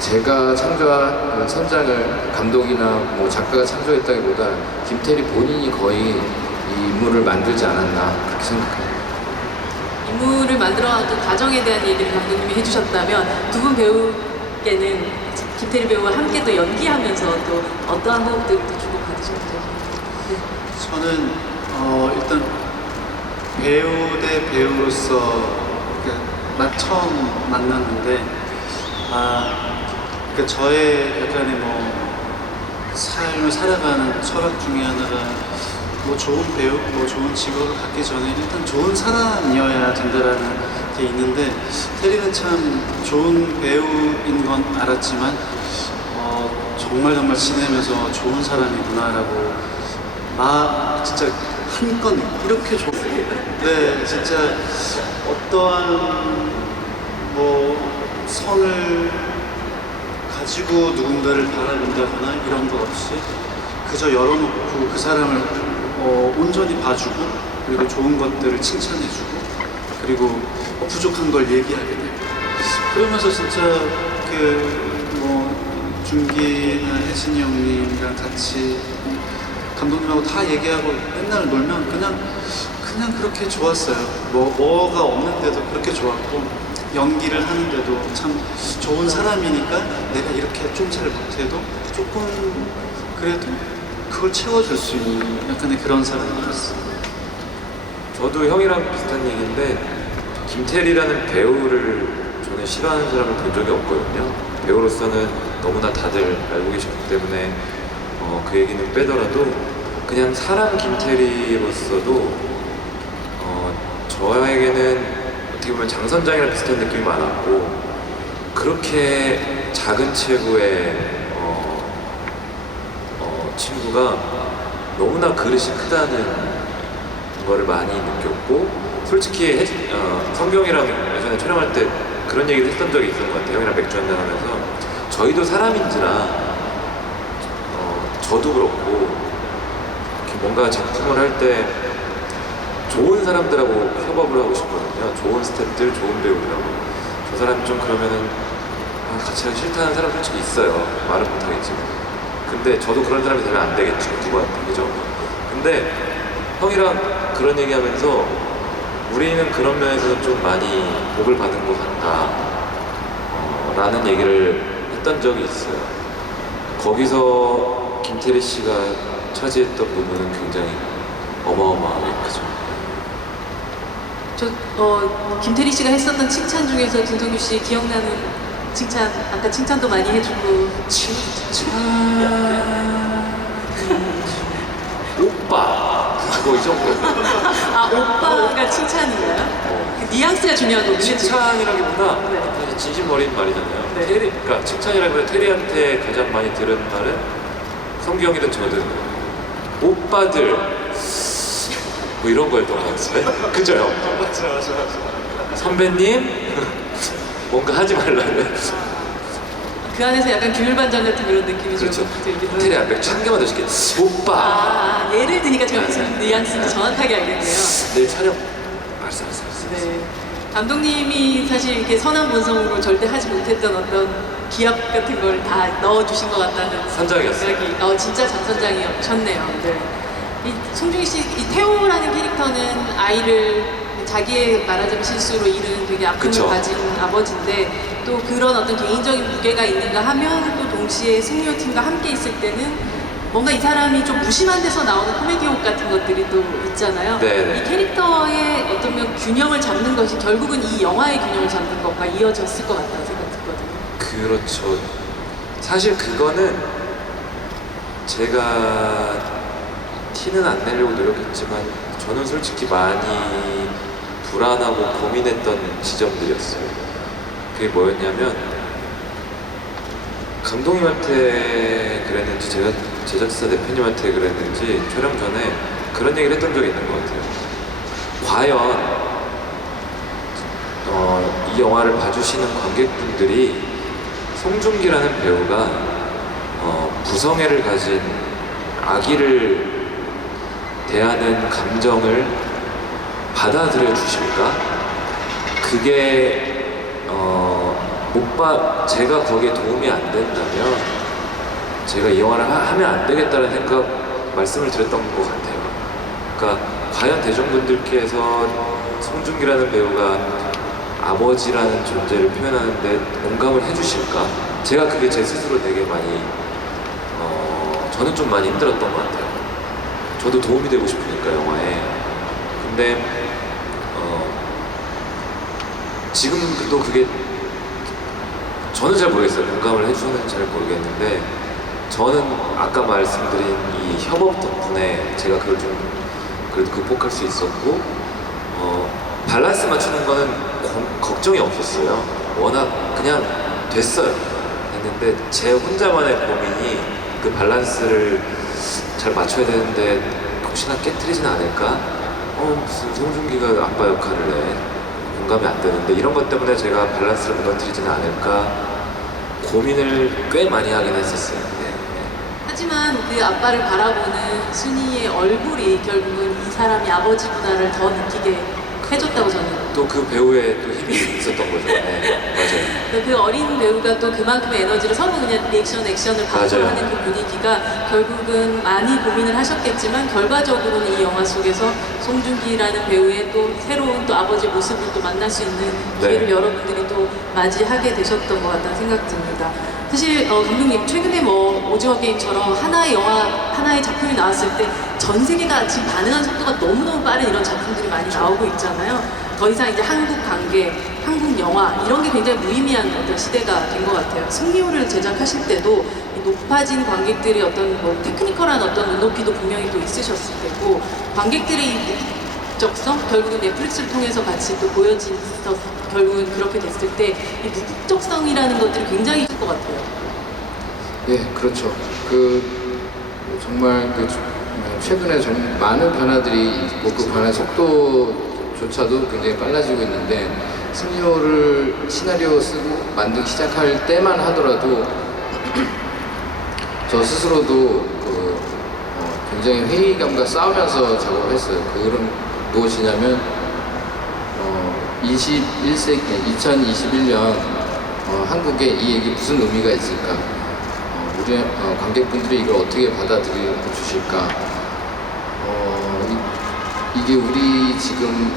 제가 창조한 그 선장을 감독이나 뭐 작가가 창조했다기보다 김태리 본인이 거의 이 인물을 만들지 않았나 그렇게 생각합니다. 인물을 만들어가는 과정에 대한 얘기를 감독님이 해주셨다면 두 분 배우께는 김태리 배우와 함께 또 연기하면서 또 어떠한 호흡들을 또 주고받으셨는지. 네. 저는 일단 배우 대 배우로서 막 처음 만났는데 저의 약간의 삶을 살아가는 철학 중에 하나가 좋은 배우, 좋은 직업을 갖기 전에 일단 좋은 사람이어야 된다라는 게 있는데, 테리는 참 좋은 배우인 건 알았지만 정말 지내면서 좋은 사람이구나라고 진짜 한 건 이렇게 좋고, 네, 진짜 어떠한 선을 가지고 누군가를 바라본다거나 이런 것 없이 그저 열어놓고 그 사람을 온전히 봐주고, 그리고 좋은 것들을 칭찬해주고, 그리고 부족한 걸 얘기하게 되고, 그러면서 진짜 준기나 혜진이 형님이랑 같이 감독님하고 다 얘기하고 맨날 놀면 그냥 그렇게 좋았어요. 뭐가 없는데도 그렇게 좋았고, 연기를 하는데도 참 좋은 사람이니까 내가 이렇게 좀 잘 못해도 조금 그래도 그걸 채워줄 수 있는 약간의 그런 사람이었어요. 저도 형이랑 비슷한 얘기인데, 김태리라는 배우를 저는 싫어하는 사람을 본 적이 없거든요. 배우로서는 너무나 다들 알고 계시기 때문에 그 얘기는 빼더라도 그냥 사람 김태리로서도 저에게는 어떻게 보면 장선장이랑 비슷한 느낌이 많았고, 그렇게 작은 체구의 친구가 너무나 그릇이 크다는 거를 많이 느꼈고, 솔직히 성경이랑 예전에 촬영할 때 그런 얘기를 했던 적이 있었던 것 같아요. 형이랑 맥주 한잔 하면서 저희도 사람인지라 저도 그렇고 뭔가 작품을 할 때 좋은 사람들하고 협업을 하고 싶거든요. 좋은 스태프들, 좋은 배우들하고. 저 사람이 좀 그러면은 같이 하기 싫다는 사람 솔직히 있어요. 말은 못하겠지만. 근데 저도 그런 사람이 되면 안 되겠죠. 누구한테, 그죠? 근데 형이랑 그런 얘기하면서 우리는 그런 면에서는 좀 많이 복을 받은 것 같다. 라는 얘기를 했던 적이 있어요. 거기서 김태리 씨가 차지했던 부분은 굉장히 어마어마하게 크죠. 김태리 씨가 했었던 칭찬 중에서 김성규 씨 기억나는 칭찬, 아까 칭찬도 많이 해주고. 오빠! 그거 이 정도. 아, 오빠가 칭찬인가요? 그 뉘앙스가 중요한 거군요. 칭찬이라기보다 네. 사실 진심 어린 말이잖아요. 네. 테리, 그러니까 칭찬이라기보다 테리한테 가장 많이 들은 말은 성규 형이든 저든 오빠들 뭐 이런 거였던 것 같아요. 그죠 형? 맞아. 선배님 뭔가 하지 말라는. 그 안에서 약간 규율반장 같은 그런 느낌이 그렇죠. 좀 들기도 테리 해요. 앞에 한 개만 더 시켜. 오빠. 예를 드니까 제가 무슨 뉘앙스인지 정확하게 알겠네요. 내일 촬영. 알았어. 네. 감독님이 사실 이렇게 선한 본성으로 절대 하지 못했던 어떤 기합 같은 걸 다 넣어주신 것 같다는 선장이었어요. 생각이, 진짜 전선장이셨네요. 네. 이 송중기 씨, 이 태호라는 캐릭터는 아이를 자기의 말하자면 실수로 잃은 되게 아픔을 그쵸. 가진 아버지인데 또 그런 어떤 개인적인 무게가 있는가 하면 또 동시에 승리호 팀과 함께 있을 때는 뭔가 이 사람이 좀 무심한 데서 나오는 코미디옥 같은 것들이 또 있잖아요. 네네. 이 캐릭터의 어떤 균형을 잡는 것이 결국은 이 영화의 균형을 잡는 것과 이어졌을 것 같다는 생각이 들거든요. 그렇죠. 사실 그거는 제가 티는 안 내려고 노력했지만 저는 솔직히 많이 불안하고 고민했던 지점들이었어요. 그게 뭐였냐면 감독님한테 그랬는지 제가 제작사 대표님한테 그랬는지 촬영 전에 그런 얘기를 했던 적이 있는 것 같아요. 과연 이 영화를 봐주시는 관객분들이 송중기라는 배우가 부성애를 가진 아기를 대하는 감정을 받아들여 주실까? 그게 제가 거기에 도움이 안 된다면 제가 이 영화를 하면 안 되겠다는 생각 말씀을 드렸던 것 같아요. 그러니까 과연 대중분들께서 송중기라는 배우가 아버지라는 존재를 표현하는데 공감을 해주실까? 제가 그게 제 스스로 되게 많이 저는 좀 많이 힘들었던 것 같아요. 저도 도움이 되고 싶으니까 영화에. 근데 지금도 그게 저는 잘 모르겠어요. 공감을 해주는지 잘 모르겠는데 저는 아까 말씀드린 이 협업 덕분에 제가 그걸 좀 그래도 극복할 수 있었고 밸런스 맞추는 거는 걱정이 없었어요. 워낙 그냥 됐어요. 됐는데 제 혼자만의 고민이 그 밸런스를 잘 맞춰야 되는데 혹시나 깨트리진 않을까? 무슨 송중기가 아빠 역할을 해. 공감이 안 되는데 이런 것 때문에 제가 밸런스를 무너뜨리지는 않을까 고민을 꽤 많이 하긴 했었어요. 네. 하지만 그 아빠를 바라보는 순이의 얼굴이 결국은 이 사람이 아버지구나를 더 느끼게 해줬다고 저는. 또 그 배우의 또 힘이 있었던 거죠. 네, 맞아요. 그 어린 배우가 또 그만큼의 에너지를 서로 그냥 액션을 맞아요. 하는 그 분위기가 결국은 많이 고민을 하셨겠지만 결과적으로는 이 영화 속에서 송중기라는 배우의 또 새로운 또 아버지 모습을 또 만날 수 있는 기회를 네. 여러분들이 또 맞이하게 되셨던 것 같다는 생각이 듭니다. 사실 감독님 최근에 뭐 오징어 게임처럼 하나의 영화, 하나의 작품이 나왔을 때 전 세계가 지금 반응하는 속도가 너무너무 빠른 이런 작품들이 많이 나오고 있잖아요. 더 이상 이제 한국 관객, 한국 영화 이런 게 굉장히 무의미한 어떤 시대가 된 것 같아요. 승리호를 제작하실 때도 이 높아진 관객들의 어떤 뭐 테크니컬한 어떤 눈높이도 분명히 또 있으셨을 테고 관객들의 이 무국적성 결국은 넷플릭스를 통해서 같이 또 보여진 결국은 그렇게 됐을 때 이 무국적성이라는 것들이 굉장히 있을 것 같아요. 예, 그렇죠. 정말 최근에 좀 많은 변화들이 있고 그 변화 속도조차도 굉장히 빨라지고 있는데 승리호를 시나리오 쓰고 만들기 시작할 때만 하더라도 저 스스로도 굉장히 회의감과 싸우면서 작업을 했어요. 그런 무엇이냐면 21세기, 2021년 한국에 이 얘기 무슨 의미가 있을까? 우리 관객분들이 이걸 어떻게 받아들여 주실까? 이게 우리 지금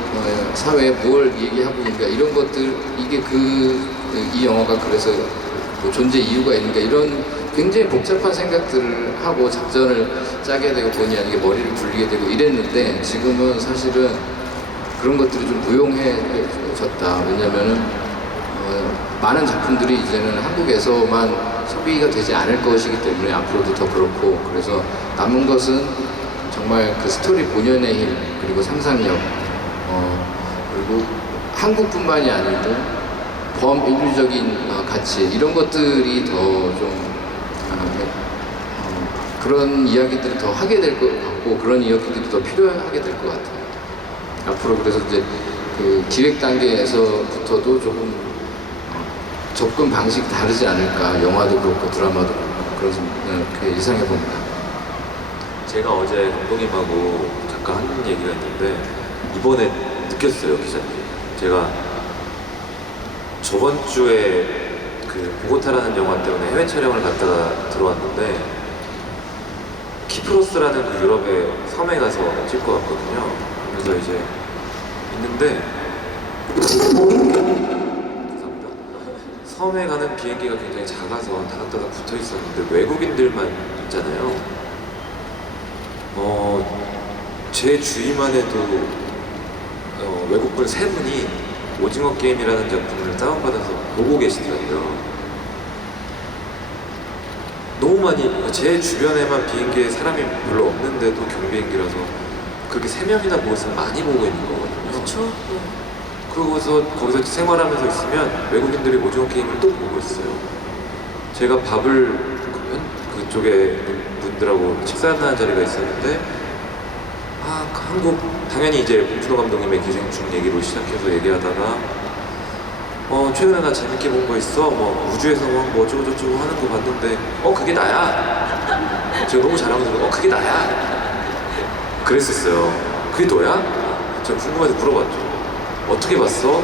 사회에 뭘 얘기하고 있는가 이런 것들 이게 이 영화가 그래서 뭐 존재 이유가 있는가 이런 굉장히 복잡한 생각들을 하고 작전을 짜게 되고 본의 아니게 머리를 굴리게 되고 이랬는데 지금은 사실은 그런 것들이 좀 무용해졌다. 왜냐면은 많은 작품들이 이제는 한국에서만 소비가 되지 않을 것이기 때문에 앞으로도 더 그렇고 그래서 남은 것은 정말 그 스토리 본연의 힘 그리고 상상력 그리고 한국뿐만이 아니고 범인류적인 가치 이런 것들이 더 좀 그런 이야기들을 더 하게 될 것 같고 그런 이야기들이 더 필요하게 될 것 같아요. 앞으로 그래서 이제 그 기획 단계에서부터도 조금 접근 방식이 다르지 않을까 영화도 그렇고 드라마도 그렇고 그렇게 예상해 봅니다. 제가 어제 감독님하고 잠깐 한 얘기가 있는데 이번에 느꼈어요, 기자님. 제가 저번 주에 그 보고타라는 영화 때문에 해외 촬영을 갔다가 들어왔는데 키프로스라는 그 유럽의 섬에 가서 찍고 왔거든요. 그래서 이제 있는데 죄송합니다. 섬에 가는 비행기가 굉장히 작아서 다닥다닥 붙어 있었는데 외국인들만 있잖아요. 제 주위만 해도 외국분 3분이 오징어 게임이라는 작품을 다운받아서 보고 계시더라고요. 너무 많이, 제 주변에만 비행기에 사람이 별로 없는데도 경비행기라서 그렇게 3명이나 모여서 많이 보고 있는 거거든요. 그렇죠. 그러고서 거기서 생활하면서 있으면 외국인들이 오징어 게임을 또 보고 있어요. 제가 밥을 그쪽에 분들하고 식사하는 자리가 있었는데 한국 당연히 이제 봉준호 감독님의 기생충 얘기로 시작해서 얘기하다가 최근에 나 재밌게 본 거 있어 뭐 우주에서 뭐 어쩌고저쩌고 하는 거 봤는데 그게 나야. 제가 너무 자랑스러워 그게 나야 그랬었어요. 그게 너야? 제가 궁금해서 물어봤죠. 어떻게 봤어?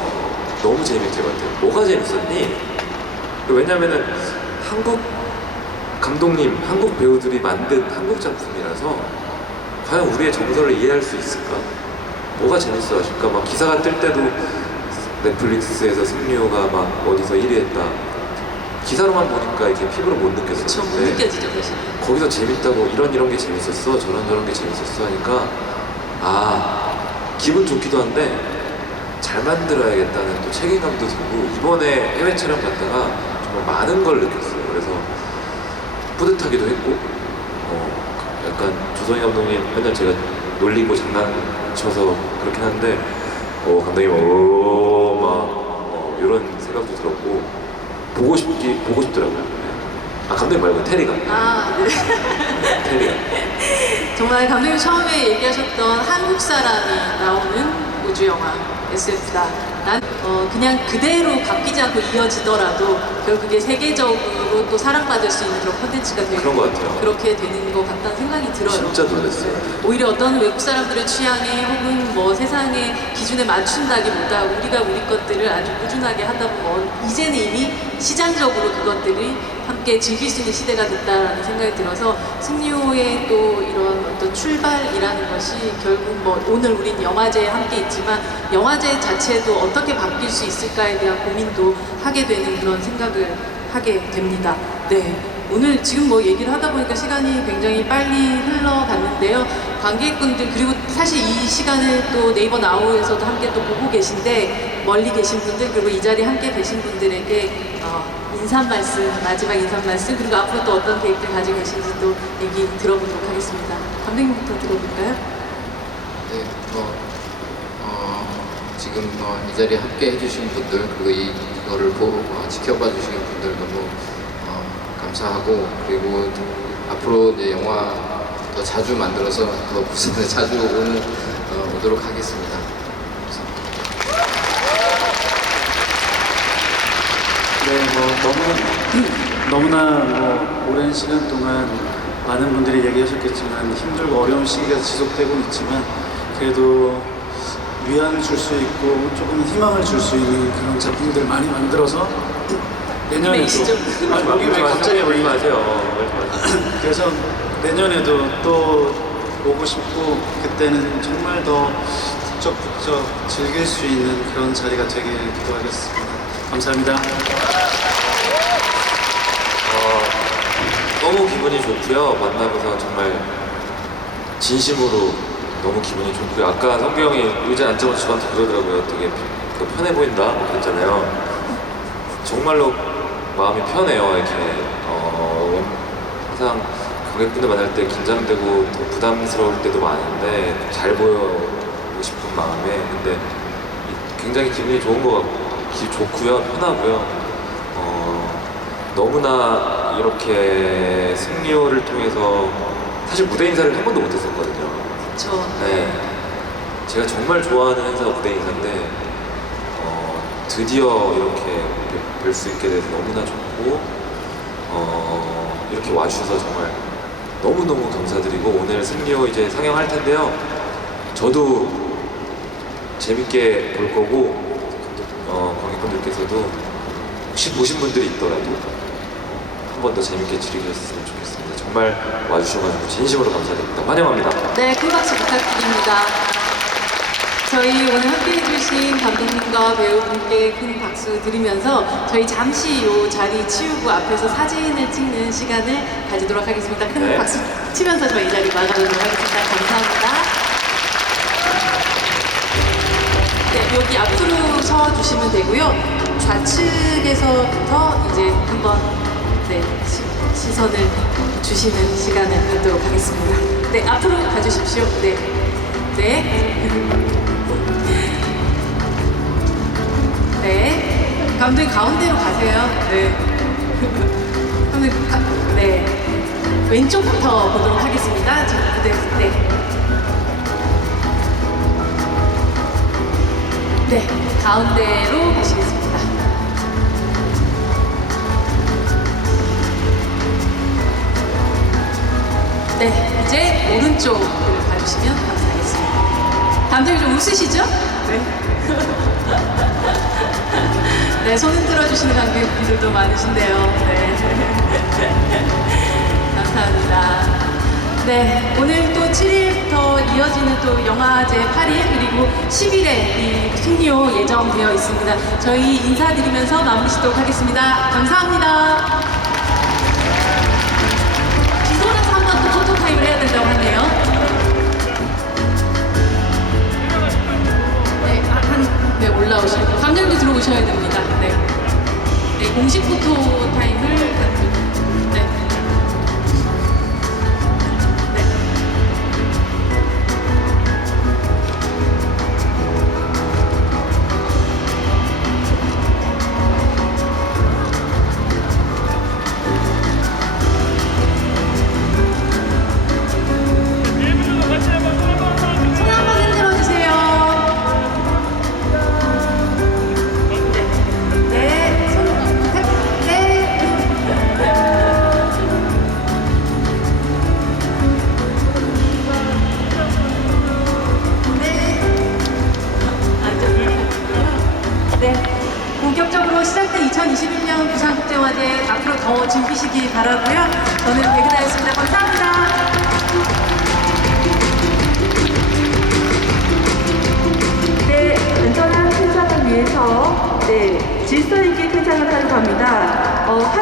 너무 재밌게 봤대요. 뭐가 재밌었니? 왜냐면은 한국 감독님, 한국 배우들이 만든 한국 작품이라서 과연 우리의 정서를 이해할 수 있을까? 뭐가 재밌어 하실까? 막 기사가 뜰 때도 넷플릭스에서 승리호가 막 어디서 1위 했다. 기사로만 보니까 이렇게 피부로 못 그렇죠. 못 느꼈었는데 느껴지죠, 사실. 거기서 재밌다고 이런 게 재밌었어, 저런 게 재밌었어 하니까 기분 좋기도 한데 잘 만들어야겠다는 또 책임감도 들고 이번에 해외 촬영 갔다가 정말 많은 걸 느꼈어요. 그래서 뿌듯하기도 했고 약간 조성희 감독님 맨날 제가 놀리고 장난쳐서 그렇긴 한데 감독님 막 이런 생각도 들었고 보고 싶더라고요. 감독님 말고 테리가. 네. 테리가. 정말 감독님 처음에 얘기하셨던 한국 사람이 나오는 우주 영화 SF다. 난 그냥 그대로 바뀌지 않고 이어지더라도 결국에 세계적으로 또 사랑받을 수 있는 그런 콘텐츠가 되고 그런 것 같아요. 그렇게 되는 것 같다는 생각이 들어요. 진짜 놀랐어요. 오히려 어떤 외국 사람들의 취향에 혹은 뭐 세상의 기준에 맞춘다기보다 우리가 우리 것들을 아주 꾸준하게 하다 보면 이제는 이미 시장적으로 그것들이 함께 즐길 수 있는 시대가 됐다라는 생각이 들어서 승리호의 또 이런 어떤 출발이라는 것이 결국 뭐 오늘 우린 영화제에 함께 있지만 영화제 자체도 어떻게 바뀔 수 있을까에 대한 고민도 하게 되는 그런 생각을 하게 됩니다. 네. 오늘 지금 뭐 얘기를 하다 보니까 시간이 굉장히 빨리 흘러갔는데요. 관객분들 그리고 사실 이 시간을 또 네이버 나우에서도 함께 또 보고 계신데 멀리 계신 분들 그리고 이 자리에 함께 계신 분들에게 인사 말씀, 마지막 인사 말씀 그리고 앞으로 또 어떤 계획들 가지고 계신지 또 얘기 들어보도록 하겠습니다. 감독님부터 들어볼까요? 네, 지금 이 자리에 함께 해주신 분들 그리고 이거를 보고 지켜봐 주시는 분들 너무 감사하고 그리고 앞으로 이제 영화 더 자주 만들어서 더 부산에 자주 오도록 하겠습니다. 네, 너무나 오랜 시간 동안 많은 분들이 얘기하셨겠지만 힘들고 어려운 시기가 지속되고 있지만 그래도 위안을 줄 수 있고 조금 희망을 줄 수 있는 그런 작품들 많이 만들어서 내년에도 메이시죠? 여기 왜 갑자기 울지 왜 마세요. 그래서 내년에도 또 오고 싶고 그때는 정말 더 북적북적 즐길 수 있는 그런 자리가 되길 기도하겠습니다. 감사합니다. 너무 기분이 좋고요. 만나면서 정말 진심으로 너무 기분이 좋고요. 아까 성규 형이 의자 앉자마자 저한테 그러더라고요. 되게 편해 보인다 뭐 그랬잖아요. 정말로 마음이 편해요. 이렇게 항상 관객분들 만날 때 긴장되고 더 부담스러울 때도 많은데 잘 보여고 싶은 마음에 근데 굉장히 기분이 좋은 것 같고 좋고요. 편하고요. 너무나 이렇게 승리호를 통해서 사실 무대 인사를 한 번도 못했었거든요. 저 네, 제가 정말 좋아하는 행사가 무대 인사인데 드디어 이렇게 뵐 수 있게 돼서 너무나 좋고 이렇게 와주셔서 정말 너무너무 감사드리고 오늘 승리호 이제 상영할 텐데요. 저도 재밌게 볼 거고 관객분들께서도 혹시 보신 분들이 있더라도 한 번 더 재밌게 즐기셨으면 좋겠습니다. 정말 와주셔가지고 진심으로 감사드립니다. 환영합니다. 네, 큰 박수 부탁드립니다. 저희 오늘 함께 해주신 감독님과 배우분께 큰 박수 드리면서 저희 잠시 이 자리 치우고 앞에서 사진을 찍는 시간을 가지도록 하겠습니다. 큰 네. 박수 치면서 저희 자리 마감하도록 하겠습니다. 감사합니다. 네, 여기 앞으로 서주시면 되고요. 좌측에서부터 이제 한번 네, 시선을 주시는 시간을 갖도록 하겠습니다. 네, 앞으로 가주십시오. 네. 네. 네. 감독님 가운데로 가세요. 네. 감독님, 네. 왼쪽부터 보도록 하겠습니다. 자, 네. 네. 네. 가운데로 가시겠습니다. 네, 이제 오른쪽을 봐주시면 감사하겠습니다. 감독님 좀 웃으시죠? 네. 네, 손 흔들어 주시는 관객분들도 많으신데요. 네. 감사합니다. 네, 오늘 또 7일부터 이어지는 또 영화제 8일 그리고 10일에 이 승리호 예정되어 있습니다. 저희 인사드리면서 마무리 짓도록 하겠습니다. 감사합니다. 뒤돌아서 한번 또 포토타임을 해야 된다고 하네요. 네, 네, 올라오시고. 감독님도 들어오셔야 됩니다. 네. 네, 공식 포토타임을 네. 네. 손 한번 흔들어 주세요. 네. 네. 손 네. 네. 네. 본격적으로 시작된 2021년 부산국제영화제 앞으로 더 즐기시기 바라고요. 저는 백은하였습니다. 감사합니다. 네, 안전한 쾌장을 위해서 질서 있게 쾌장을 하려고 합니다.